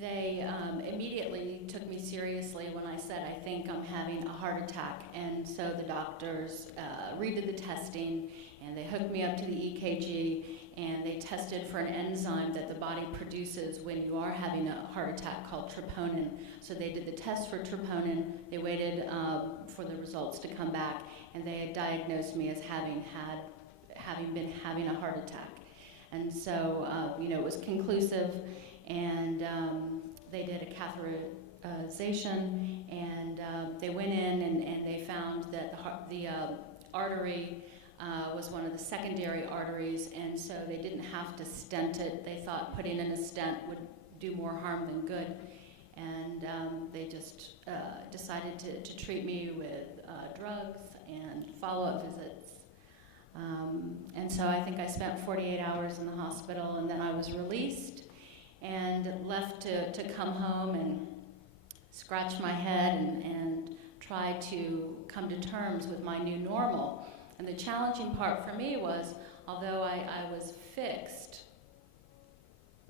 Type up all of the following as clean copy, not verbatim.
They immediately took me seriously when I said, I think I'm having a heart attack. And so the doctors redid the testing, and they hooked me up to the EKG, and they tested for an enzyme that the body produces when you are having a heart attack called troponin. So they did the test for troponin, they waited for the results to come back, and they had diagnosed me as having been having a heart attack. And so, it was conclusive, and they did a catheterization, and they went in and they found that the artery was one of the secondary arteries, and so they didn't have to stent it. They thought putting in a stent would do more harm than good, and they just decided to treat me with drugs and follow-up visits. And so I think I spent 48 hours in the hospital, and then I was released and left to come home and scratch my head and try to come to terms with my new normal. And the challenging part for me was, although I was fixed,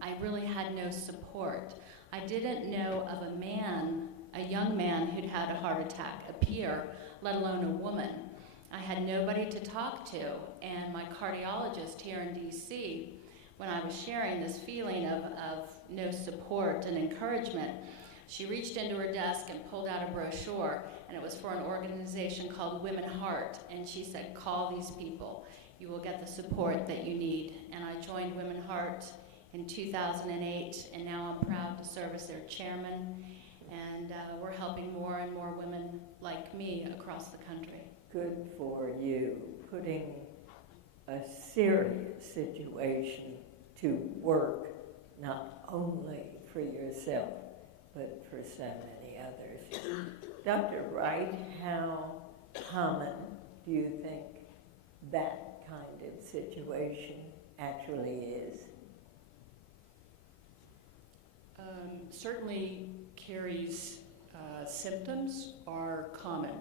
I really had no support. I didn't know of a young man who'd had a heart attack, a peer, let alone a woman. I had nobody to talk to, and my cardiologist here in DC, when I was sharing this feeling of no support and encouragement, she reached into her desk and pulled out a brochure, and it was for an organization called Women Heart, and she said, call these people. You will get the support that you need. And I joined Women Heart in 2008, and now I'm proud to serve as their chairman, and we're helping more and more women like me across the country. Good for you, putting a serious situation to work, not only for yourself, but for so many others. Dr. Wright, how common do you think that kind of situation actually is? Certainly, Carrie's symptoms are common.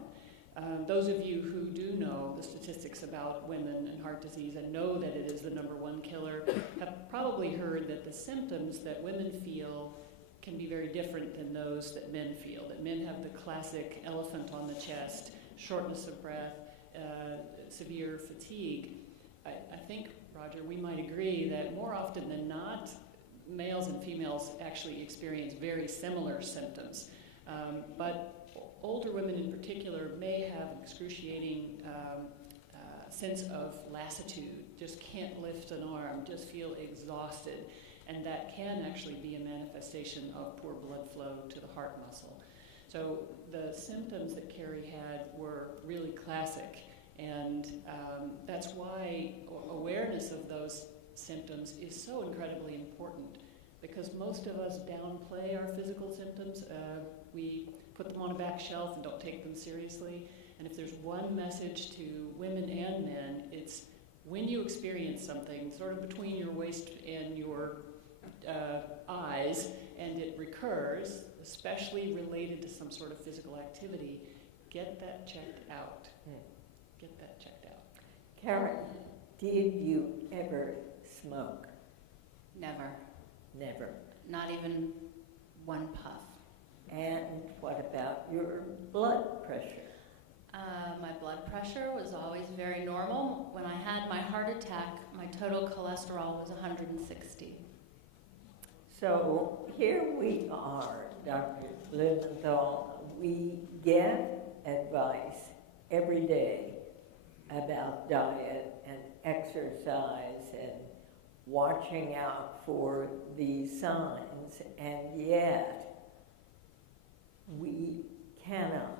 Those of you who do know the statistics about women and heart disease and know that it is the #1 killer have probably heard that the symptoms that women feel can be very different than those that men feel. That men have the classic elephant on the chest, shortness of breath, severe fatigue. I think, Roger, we might agree that more often than not, males and females actually experience very similar symptoms. But older women in particular may have an excruciating sense of lassitude, just can't lift an arm, just feel exhausted. And that can actually be a manifestation of poor blood flow to the heart muscle. So the symptoms that Carrie had were really classic, and that's why awareness of those symptoms is so incredibly important, because most of us downplay our physical symptoms. We put them on a back shelf and don't take them seriously. And if there's one message to women and men, it's when you experience something sort of between your waist and your eyes, and it recurs, especially related to some sort of physical activity, get that checked out. Get that checked out. Karen, did you ever smoke? Never. Never. Not even one puff. And what about your blood pressure? My blood pressure was always very normal. When I had my heart attack, my total cholesterol was 160. So here we are, Dr. Blumenthal. We get advice every day about diet and exercise and watching out for these signs, and yet we cannot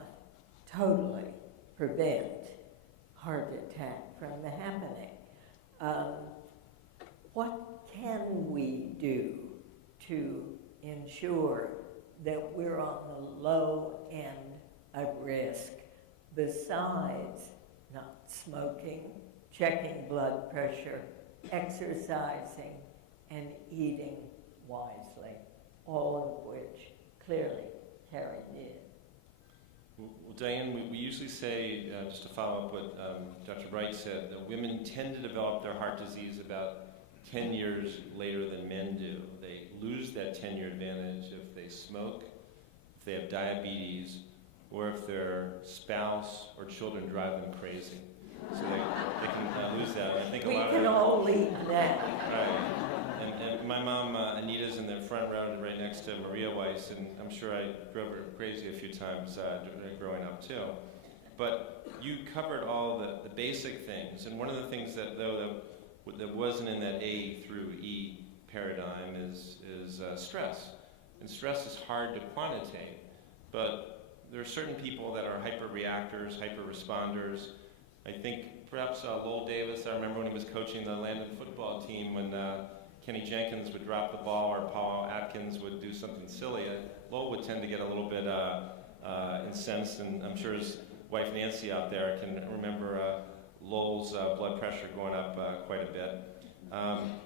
totally prevent heart attack from happening. What can we do to ensure that we're on the low end of risk, besides not smoking, checking blood pressure, exercising, and eating wisely, all of which clearly Carrie did? Well, Diane, we usually say, just to follow up what Dr. Wright said, that women tend to develop their heart disease about 10 years later than men do. They lose that 10-year advantage if they smoke, if they have diabetes, or if their spouse or children drive them crazy. So they can lose that. I think We a lot can of all leave that. right. And my mom, Anita's in the front row right next to Maria Weiss, and I'm sure I drove her crazy a few times growing up too. But you covered all the basic things, and one of the things that wasn't in that A through E paradigm is stress. And stress is hard to quantitate, but there are certain people that are hyper-reactors, hyper-responders. I think perhaps Lowell Davis, I remember when he was coaching the Landon football team, when Kenny Jenkins would drop the ball or Paul Atkins would do something silly, Lowell would tend to get a little bit incensed, and I'm sure his wife Nancy out there can remember Lowell's blood pressure going up quite a bit.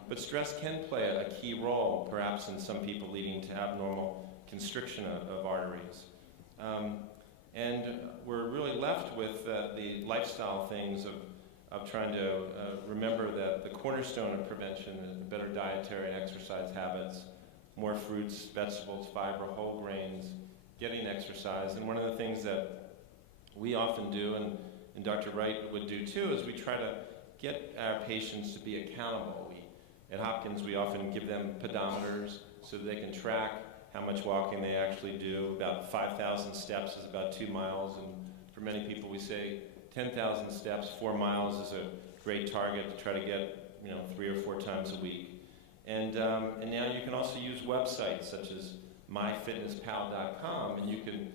But stress can play a key role, perhaps in some people, leading to abnormal constriction of arteries. And we're really left with the lifestyle things of trying to remember that the cornerstone of prevention is better dietary and exercise habits, more fruits, vegetables, fiber, whole grains, getting exercise. And one of the things that we often do, and Dr. Wright would do too, is we try to get our patients to be accountable. At Hopkins, we often give them pedometers so that they can track how much walking they actually do. About 5,000 steps is about 2 miles, and for many people we say 10,000 steps, 4 miles is a great target to try to get 3 or 4 times a week. And now you can also use websites such as myfitnesspal.com, and you can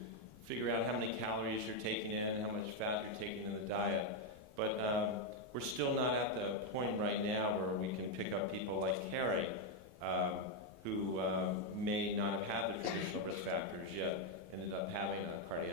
figure out how many calories you're taking in, how much fat you're taking in the diet. But we're still not at the point right now where we can pick up people like Carrie, who may not have had the traditional risk factors yet, ended up having a cardiac